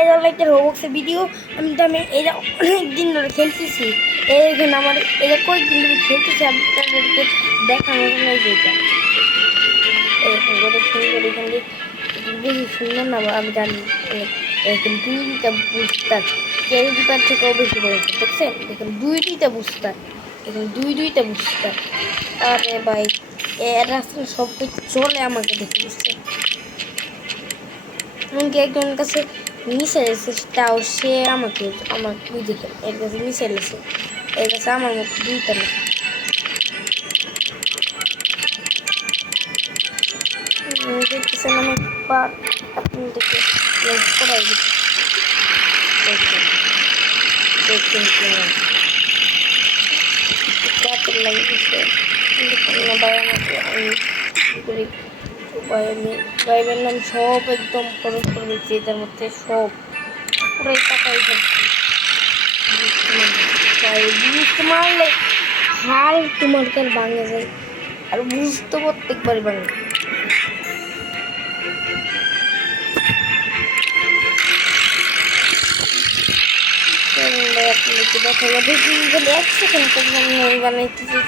এটা হলো একটা রোবক্সের ভিডিও। আমি এটা অনেক দিন ধরে খেলতেছি। এইখানে আমার এটা কয়েকদিন ধরে খেলতেছি, আপনাদেরকে দেখানোর জন্য এই যেটা এরকম করে সুন্দর। এখান দিয়ে বেশি সুন্দর না আমি জানি। এরকম দুইটা বুস্টার ক্যারি পার থেকেও বেশি বড়, দেখছেন? দেখুন দুইটা বুস্টার, এখানে দুইটা বুস্টার। আরে ভাই এর আসলে সব কিছু চলে আমাকে দেখে, বুঝছেন? এমনকি একজনের কাছে মিসাইল এসে, তাও সে আমাকে ওই দেখেন এর কাছে মিসাইল এসে, এর কাছে আমার মতো দুইটা না। দেখতেছেন আমার পার, আপনি দেখে করাই দিচ্ছি। দেখেন দেখেন কেমন লাগিয়েছে ভাই আমাকে। আমি করি ভাই, আমি ভাইবের নাম সব একদম খরচ করে দিচ্ছি এটার মধ্যে, সব পুরাই টাকাই ফেলছি ভাই। বুঝতে মারলে হাল তোমার কার ভাঙে যায়, আর বুঝতে প্রত্যেকবারই ভাঙে। ভাই আপনি একটু দেখা দেখি 1 সেকেন্ড বানাইতেছি।